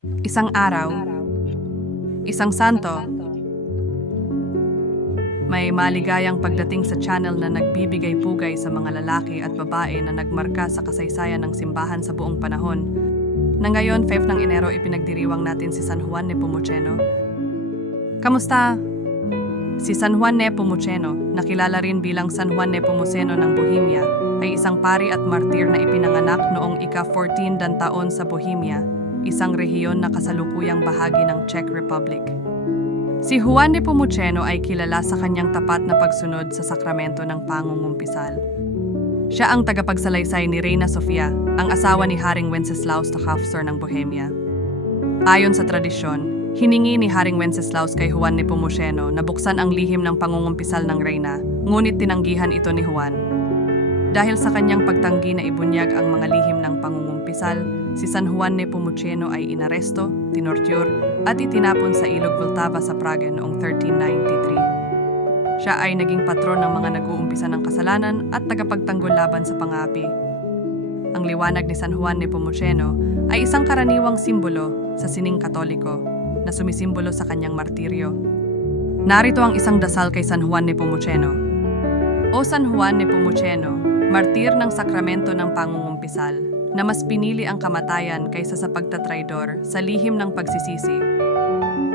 Isang araw, isang santo, may maligayang pagdating sa channel na nagbibigay pugay sa mga lalaki at babae na nagmarka sa kasaysayan ng simbahan sa buong panahon. Na ngayon, 5 ng Enero, ipinagdiriwang natin si San Juan Nepomuceno. Kamusta? Si San Juan Nepomuceno, nakilala rin bilang San Juan Nepomuceno ng Bohemia, ay isang pari at martir na ipinanganak noong ika-14 dan taon sa Bohemia, isang rehiyon na kasalukuyang bahagi ng Czech Republic. Si Juan Nepomuceno ay kilala sa kanyang tapat na pagsunod sa sakramento ng pangungumpisal. Siya ang tagapagsalaysay ni Reina Sofia, ang asawa ni Haring Wenceslaus de Hafsor ng Bohemia. Ayon sa tradisyon, hiningi ni Haring Wenceslaus kay Juan Nepomuceno na buksan ang lihim ng pangungumpisal ng Reyna, ngunit tinanggihan ito ni Juan. Dahil sa kanyang pagtanggi na ibunyag ang mga lihim ng pangungumpisal, si San Juan Nepomuceno ay inaresto, tinorture, at itinapon sa ilog Vltava sa Praga noong 1393. Siya ay naging patron ng mga nag-uumpisa ng kasalanan at tagapagtanggol laban sa pangapi. Ang liwanag ni San Juan Nepomuceno ay isang karaniwang simbolo sa sining katoliko na sumisimbolo sa kanyang martiryo. Narito ang isang dasal kay San Juan Nepomuceno. O San Juan Nepomuceno, martir ng sakramento ng pangungumpisal, na mas pinili ang kamatayan kaysa sa pagtatraidor sa lihim ng pagsisisi.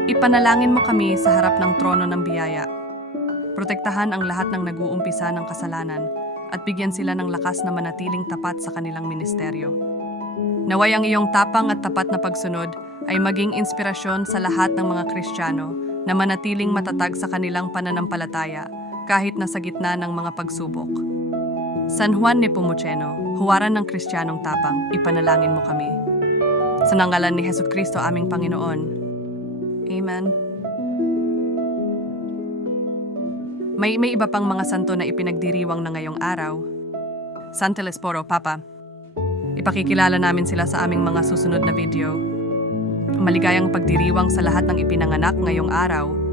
Ipanalangin mo kami sa harap ng trono ng biyaya. Protektahan ang lahat ng nag-uumpisa ng kasalanan at bigyan sila ng lakas na manatiling tapat sa kanilang ministeryo. Naway ang iyong tapang at tapat na pagsunod ay maging inspirasyon sa lahat ng mga Kristiyano na manatiling matatag sa kanilang pananampalataya kahit nasa gitna ng mga pagsubok. San Juan Nepomuceno, huwaran ng Kristiyanong tapang, ipanalangin mo kami. Sa nangalan ni Heso Kristo aming Panginoon. Amen. May, may iba pang mga santo na ipinagdiriwang na ngayong araw. San Telesforo, Papa. Ipakikilala namin sila sa aming mga susunod na video. Maligayang pagdiriwang sa lahat ng ipinanganak ngayong araw